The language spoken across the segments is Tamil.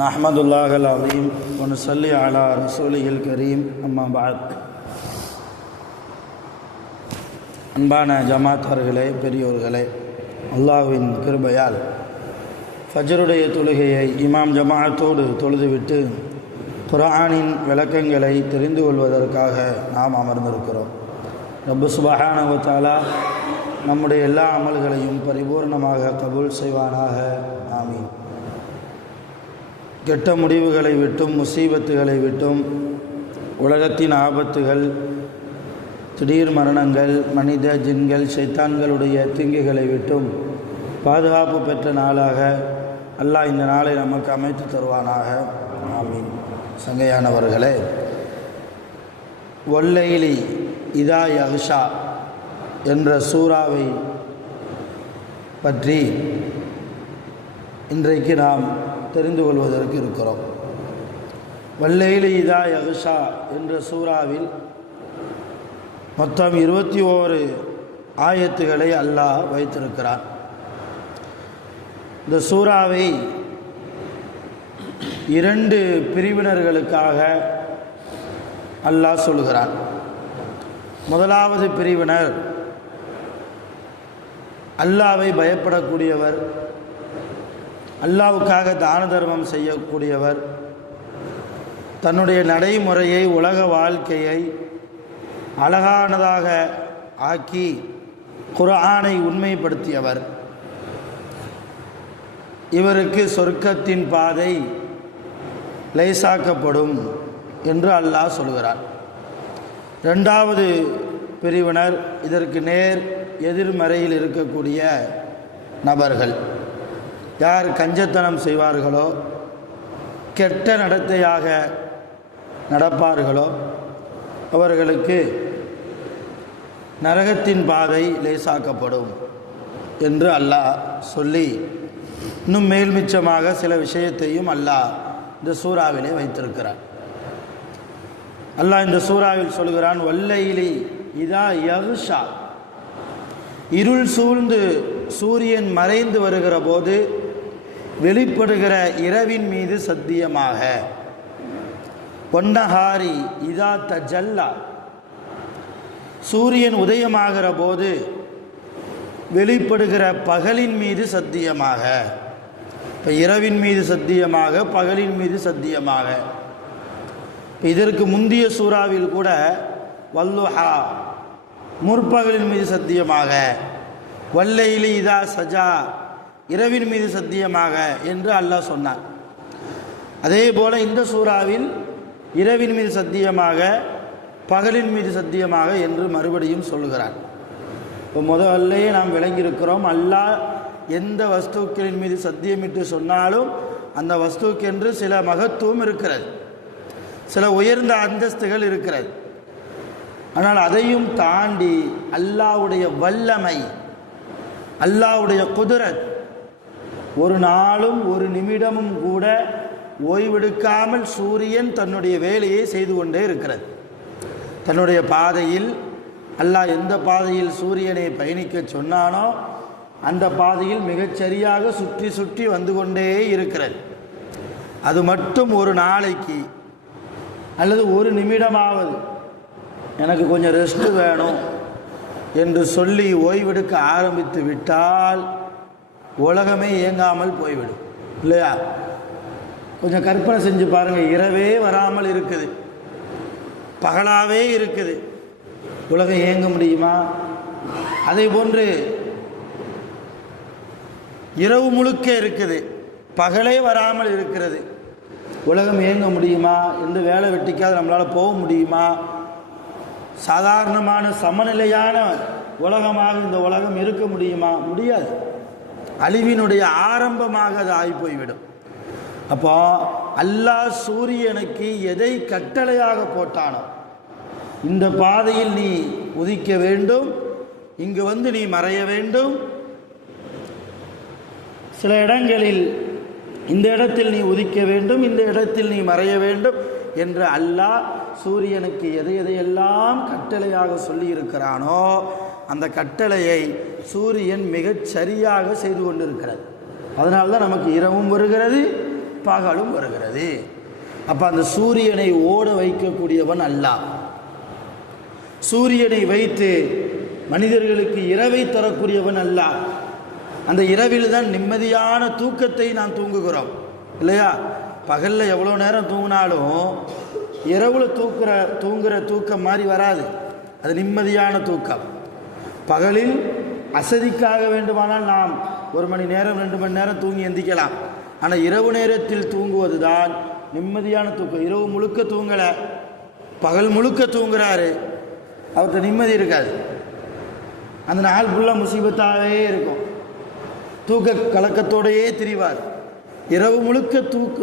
நஹ்மதுல்லாஹல் அலீம் வனுஸல்லி அலா ரசூலில் கரீம். அம்மா பஅத். அன்பான ஜமாத்தார்களே, பெரியோர்களே, அல்லாஹ்வின் கிருபையால் ஃபஜ்ருடைய தொழுகையை இமாம் ஜமாஅத்தோடு தொழுதுவிட்டு குர்ஆனின் விளக்கங்களை தெரிந்து கொள்வதற்காக நாம் அமர்ந்திருக்கிறோம். ரப்பு சுப்ஹானஹு வ தஆலா நம்முடைய எல்லா அமல்களையும் பரிபூர்ணமாக கபூல் செய்வானாக. ஆமீன். கெட்ட முடிவுகளை விட்டும், முசீபத்துகளை விட்டும், உலகத்தின் ஆபத்துகள், திடீர் மரணங்கள், மனித ஜின்கள் ஷைத்தான்களுடைய தீங்குகளை விட்டும் பாதுகாப்பு பெற்ற நாளாக அல்லாஹ் இந்த நாளை நமக்கு அமைத்து தருவானாக. ஆமீன். சங்கையானவர்களே, வல்லைலி இதா யக்ஷா என்ற சூறாவை பற்றி இன்றைக்கு நாம் தெரிந்து கொள்வதற்கு இருக்கிறோம். வல்லைலி இதா யக்ஷா என்ற சூறாவில் மொத்தம் 21 ஆயத்துகளை அல்லாஹ் வைத்திருக்கிறான். இந்த சூறாவை 2 பிரிவினர்களுக்காக அல்லாஹ் சொல்கிறான். முதலாவது பிரிவினர் அல்லாஹ்வை பயப்படக்கூடியவர், அல்லாஹ்வுக்காக தான தர்மம் செய்யக்கூடியவர், தன்னுடைய நடைமுறையை, உலக வாழ்க்கையை அழகானதாக ஆக்கி குர்ஆனை உண்மைப்படுத்தியவர். இவருக்கு சொர்க்கத்தின் பாதை லேசாக்கப்படும் என்று அல்லாஹ் சொல்கிறார். 2வது பிரிவினர் இதற்கு நேர் எதிர்மறையில் இருக்கக்கூடிய நபர்கள். யார் கஞ்சத்தனம் செய்வார்களோ, கெட்ட நடத்தையாக நடப்பார்களோ அவர்களுக்கு நரகத்தின் பாதை லேசாக்கப்படும் என்று அல்லாஹ் சொல்லி இன்னும் மேல்மிச்சமாக சில விஷயத்தையும் அல்லாஹ் இந்த சூறாவிலே வைத்திருக்கிறார். அல்லாஹ் இந்த சூறாவில் சொல்கிறான், வல்லைலி இதா யக்ஷா, இருள் சூழ்ந்து சூரியன் மறைந்து வருகிற போது வெளிப்படுகிற இரவின் மீது சத்தியமாக. பொன்னஹாரி இதா தஜல்லா, சூரியன் உதயமாகிற போது வெளிப்படுகிற பகலின் மீது சத்தியமாக. இப்போ இரவின் மீது சத்தியமாக, பகலின் மீது சத்தியமாக. இதற்கு முந்தைய சூறாவில் கூட வல்லுஹா, முற்பகலின் மீது சத்தியமாக, வல்லைலி இதா சஜா, இரவின் மீது சத்தியமாக என்று அல்லாஹ் சொன்னார். அதே போல் இந்த சூறாவில் இரவின் மீது சத்தியமாக, பகலின் மீது சத்தியமாக என்று மறுபடியும் சொல்லுகிறார். இப்போ முதல்லையே நாம் விளங்கியிருக்கிறோம், அல்லாஹ் எந்த வஸ்துக்களின் மீது சத்தியமிட்டு சொன்னாலும் அந்த வஸ்துக்கென்று சில மகத்துவம் இருக்கிறது, சில உயர்ந்த அந்தஸ்துகள் இருக்கிறது. ஆனால் அதையும் தாண்டி அல்லாஹ்வுடைய வல்லமை, அல்லாஹ்வுடைய குதுரத், ஒரு நாளும் ஒரு நிமிடமும் கூட ஓய்வெடுக்காமல் சூரியன் தன்னுடைய வேலையை செய்து கொண்டே இருக்கிறது. தன்னுடைய பாதையில் அல்லாஹ் எந்த பாதையில் சூரியனை பயணிக்க சொன்னானோ அந்த பாதையில் மிகச்சரியாக சுற்றி சுற்றி வந்து கொண்டே இருக்கிறது. அது மட்டும் ஒரு நாளைக்கு அல்லது ஒரு நிமிடமாவது எனக்கு கொஞ்சம் ரெஸ்ட்டு வேணும் என்று சொல்லி ஓய்வெடுக்க ஆரம்பித்து விட்டால் உலகமே இயங்காமல் போய்விடும், இல்லையா? கொஞ்சம் கற்பனை செஞ்சு பாருங்கள். இரவே வராமல் இருக்குது, பகலாகவே இருக்குது, உலகம் இயங்க முடியுமா? அதே போன்று இரவு முழுக்க இருக்குது, பகலே வராமல் இருக்கிறது, உலகம் இயங்க முடியுமா? இந்த வேலை வெட்டிக்காது நம்மளால் போக முடியுமா? சாதாரணமான சமநிலையான உலகமாக இந்த உலகம் இருக்க முடியுமா? முடியாது. அழிவினுடைய ஆரம்பமாக அது ஆகி போய்விடும். அப்போ அல்லாஹ் சூரியனுக்கு எதை கட்டளையாக போட்டானோ, இந்த பாதையில் நீ உதிக்க வேண்டும், இங்கு வந்து நீ மறைய வேண்டும், சில இடங்களில் இந்த இடத்தில் நீ உதிக்க வேண்டும், இந்த இடத்தில் நீ மறைய வேண்டும் என்று அல்லாஹ் சூரியனுக்கு எதையெல்லாம் கட்டளையாக சொல்லி இருக்கிறானோ அந்த கட்டளையை சூரியன் மிகச் சரியாக செய்து கொண்டிருக்கிறது. அதனால்தான் நமக்கு இரவும் வருகிறது, பகலும் வருகிறது. அப்போ அந்த சூரியனை ஓட வைக்கக்கூடியவன் அல்லாஹ். சூரியனை வைத்து மனிதர்களுக்கு இரவை தரக்கூடியவன் அல்லாஹ். அந்த இரவில் தான் நிம்மதியான தூக்கத்தை நாம் தூங்குகிறோம் இல்லையா? பகலில் எவ்வளோ நேரம் தூங்கினாலும் இரவில் தூங்குகிற தூக்கம் மாதிரி வராது. அது நிம்மதியான தூக்கம். பகலில் அசதிக்காக வேண்டுமானால் நாம் 1 மணி நேரம் 2 மணி நேரம் தூங்கி எந்திக்கலாம். ஆனால் இரவு நேரத்தில் தூங்குவது தான் நிம்மதியான தூக்கம். இரவு முழுக்க தூங்கலை, பகல் முழுக்க தூங்குறாரு, அவர்கிட்ட நிம்மதி இருக்காது. அந்த நாள் ஃபுல்லாக முசீபத்தாகவே இருக்கும், தூக்க கலக்கத்தோடையே திரிவார். இரவு முழுக்க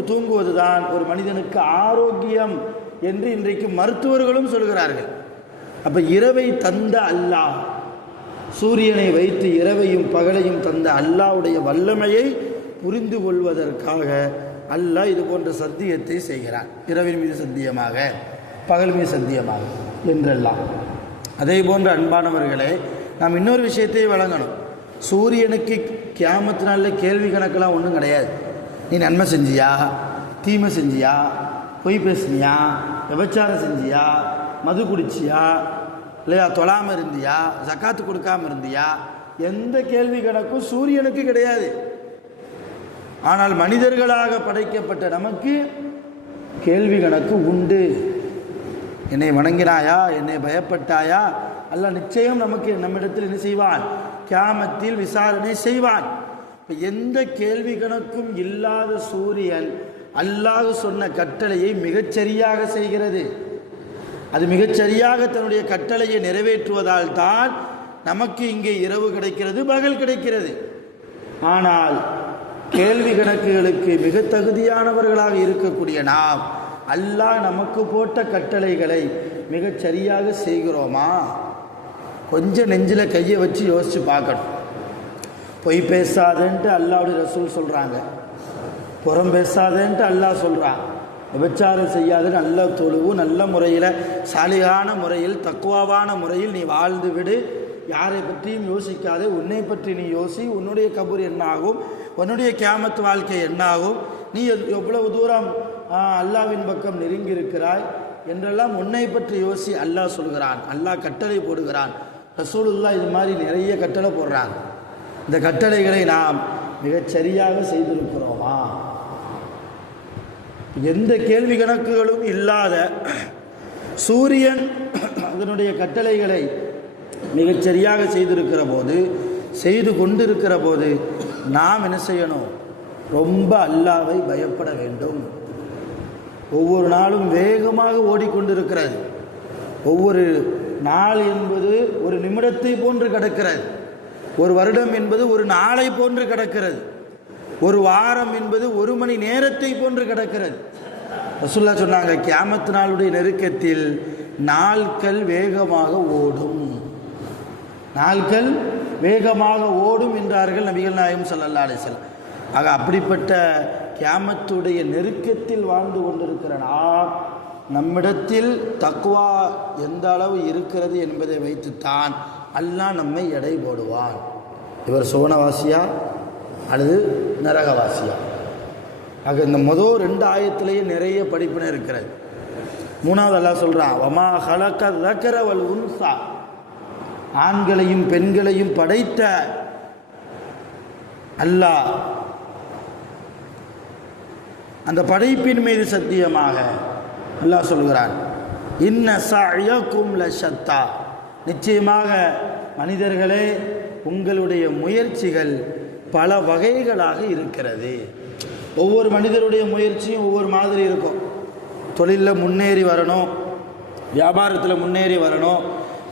தூங்குவது தான் ஒரு மனிதனுக்கு ஆரோக்கியம் என்று இன்றைக்கு மருத்துவர்களும் சொல்கிறார்கள். அப்போ இரவை தந்த அல்லாஹ், சூரியனை வைத்து இரவையும் பகலையும் தந்த அல்லாஹ்வுடைய வல்லமையை புரிந்து கொள்வதற்காக அல்லாஹ் இது போன்ற சத்தியத்தை செய்கிறான். இரவின் மீது சத்தியமாக, பகல் மீது சத்தியமாக என்றெல்லாம். அதே போன்ற அன்பானவர்களே, நாம் இன்னொரு விஷயத்தை வழங்கணும். சூரியனுக்கு கியாமத்து நாளில் கேள்வி கணக்கெல்லாம் ஒன்றும் கிடையாது. நீ நன்மை செஞ்சியா, தீமை செஞ்சியா, பொய் பேசுனியா, விபச்சாரம் செஞ்சியா, மது குடிச்சியா, இல்லையா, தொழாமல் இருந்தியா, ஜக்காத்து கொடுக்காமல் இருந்தியா, எந்த கேள்வி கணக்கும் சூரியனுக்கு கிடையாது. ஆனால் மனிதர்களாக படைக்கப்பட்ட நமக்கு கேள்வி கணக்கு உண்டு. என்னை வணங்கினாயா, என்னை பயப்பட்டாயா, அல்லாஹ் நிச்சயம் நம்மிடத்தில் என்ன செய்வான்? கியாமத்தில் விசாரணை செய்வான். இப்போ எந்த கேள்வி கணக்கும் இல்லாத சூரியன் அல்லாஹ் சொன்ன கட்டளையை மிகச்சரியாக செய்கிறது. அது மிகச்சரியாக தன்னுடைய கட்டளையை நிறைவேற்றுவதால் தான் நமக்கு இங்கே இரவு கிடைக்கிறது, பகல் கிடைக்கிறது. ஆனால் கேள்வி கணக்குகளுக்கு மிக தகுதியானவர்களாக இருக்கக்கூடிய நாம் அல்லாஹ் நமக்கு போட்ட கட்டளைகளை மிகச்சரியாக செய்கிறோமா? கொஞ்சம் நெஞ்சில் கையை வச்சு யோசித்து பார்க்கணும். பொய் பேசாதேன்ட்டு அல்லாஹ்வுடைய ரசூல் சொல்கிறாங்க, புறம் பேசாதேன்ட்டு அல்லாஹ் சொல்கிறான், விபச்சாரம் செய்யாதுன்னு நல்ல தொழுவு, நல்ல முறையில் சாலிகான முறையில் தக்குவாவான முறையில் நீ வாழ்ந்து விடு, யாரை பற்றியும் யோசிக்காதே, உன்னை பற்றி நீ யோசி, உன்னுடைய கபூர் என்ன ஆகும், உன்னுடைய கியாமத் வாழ்க்கை என்ன ஆகும், நீ எவ்வளவு தூரம் அல்லாஹ்வின் பக்கம் நெருங்கி இருக்கிறாய் என்றெல்லாம் உன்னை பற்றி யோசி அல்லாஹ் சொல்கிறான். அல்லாஹ் கட்டளை போடுகிறான். ரசூலுல்லாஹ் இது மாதிரி நிறைய கட்டளை போடுறாங்க. இந்த கட்டளைகளை நாம் மிகச்சரியாக செய்திருக்கிறோமா? எந்த கேள்வி கணக்குகளும் இல்லாத சூரியன் அதனுடைய கட்டளைகளை மிகச்சரியாக செய்திருக்கிற போது, செய்து கொண்டிருக்கிற போது நாம் என்ன செய்யணும்? ரொம்ப அல்லாஹ்வை பயப்பட வேண்டும். ஒவ்வொரு நாளும் வேகமாக ஓடிக்கொண்டிருக்கிறது. ஒவ்வொரு நாள் என்பது ஒரு நிமிடத்தை போன்று கிடக்கிறது. ஒரு வருடம் என்பது ஒரு நாளை போன்று கிடக்கிறது. ஒரு வாரம் என்பது 1 மணி நேரத்தை போன்று கிடக்கிறது. ரசூலுல்லாஹ் சொன்னாங்க, கியாமத் நாளுடைய நெருக்கத்தில் நாட்கள் வேகமாக ஓடும், நாட்கள் வேகமாக ஓடும் என்றார்கள் நபிகள் நாயகம் ஸல்லல்லாஹு அலைஹி வஸல்லம். ஆக அப்படிப்பட்ட கியாமத்துடைய நெருக்கத்தில் வாழ்ந்து கொண்டிருக்கிற நாம் நம்மிடத்தில் தக்வா எந்த அளவு இருக்கிறது என்பதை வைத்துத்தான் அல்லாஹ் நம்மை எடை போடுவான். இவர் சுவனவாசியா அல்லது நரகவாசியா? ஆக இந்த முதல் 2 ஆயத்திலேயே நிறைய படிப்பினை இருக்கிறது. 3வது அல்லாஹ் சொல்கிறான், வமா ஹலக ذكر والأنثى, ஆண்களையும் பெண்களையும் படைத்த அல்லாஹ் அந்த படைப்பின் மீது சத்தியமாக அல்லாஹ் சொல்கிறான், இன்ன சஅயக்கும் லஷத்தா, நிச்சயமாக மனிதர்களே உங்களுடைய முயற்சிகள் பல வகைகளாக இருக்கிறது. ஒவ்வொரு மனிதருடைய முயற்சியும் ஒவ்வொரு மாதிரி இருக்கும். தொழிலில் முன்னேறி வரணும், வியாபாரத்தில் முன்னேறி வரணும்,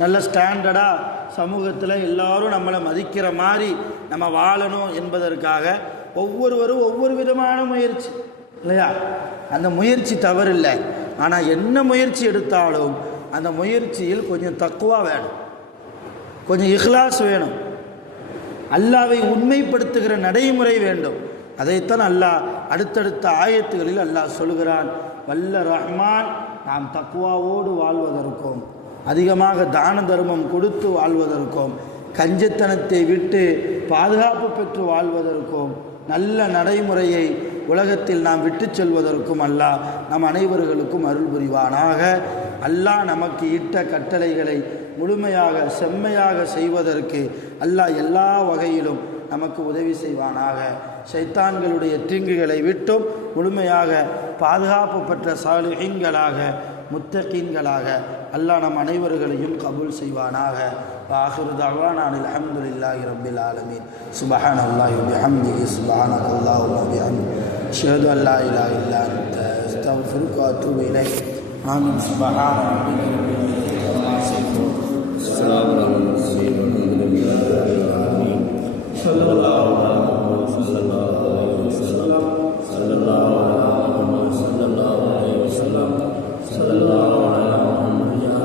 நல்ல ஸ்டாண்டர்டாக சமூகத்தில் எல்லாரும் நம்மளை மதிக்கிற மாதிரி நம்ம வாழணும் என்பதற்காக ஒவ்வொருவரும் ஒவ்வொரு விதமான முயற்சி இல்லையா? அந்த முயற்சி தவறில்லை. ஆனால் என்ன முயற்சி எடுத்தாலும் அந்த முயற்சியில் கொஞ்சம் தக்குவா வேணும், கொஞ்சம் இஹ்லாஸ் வேணும், அல்லாஹ்வை உண்மைப்படுத்துகிற நடைமுறை வேண்டும். அதைத்தான் அல்லாஹ் அடுத்தடுத்த ஆயத்துகளில் அல்லாஹ் சொல்கிறான். வல்ல ரஹ்மான் நாம் தக்குவாவோடு வாழ்வதற்கும், அதிகமாக தான தர்மம் கொடுத்து வாழ்வதற்கும், கஞ்சத்தனத்தை விட்டு பாதுகாப்பு பெற்று வாழ்வதற்கும் நல்ல நடைமுறையை உலகத்தில் நாம் விட்டு செல்வதற்கும் அல்லாஹ் நம் அனைவர்களுக்கும் அருள் புரிவானாக. அல்லாஹ் நமக்கு இட்ட கட்டளைகளை முழுமையாக செம்மையாக செய்வதற்கு அல்லாஹ் எல்லா வகையிலும் நமக்கு உதவி செய்வானாக. ஷைத்தான்களுடைய தீங்குகளை விட்டும் முழுமையாக பாதுகாப்பு பெற்ற சாலிஹீன்களாக முத்தகீன்களாக அல்லாஹ் நம் அனைவர்களையும் கபூல் செய்வானாக. ஆகிரு தஅவானா அல்ஹம்துலில்லாஹி ரப்பில் ஆலமீன். சுப்ஹானல்லாஹி வ பிஹம்திஹி சுப்ஹானக்கல்லாஹு வ பிஹம்திஹி அஷ்ஹது அன் லா இலாஹா இல்லா அன்த அஸ்தக்ஃபிருக வ அத்தூபு இலைக். ஆமீன். சுப்ஹான ரப்பிக ரப்பில் இஸ்ஸத்தி அம்மா யசிஃபூன். ஸலாமுன் அலல் முர்ஸலீன் வல்ஹம்துலில்லாஹி ரப்பில் ஆலமீன். ஸல்லல்லாஹு அலைஹி வஸல்லம் ஸல்லல்லாஹு அலைஹி வஸல்லம் ஸல்லல்லாஹு அலைஹி வஸல்லம்.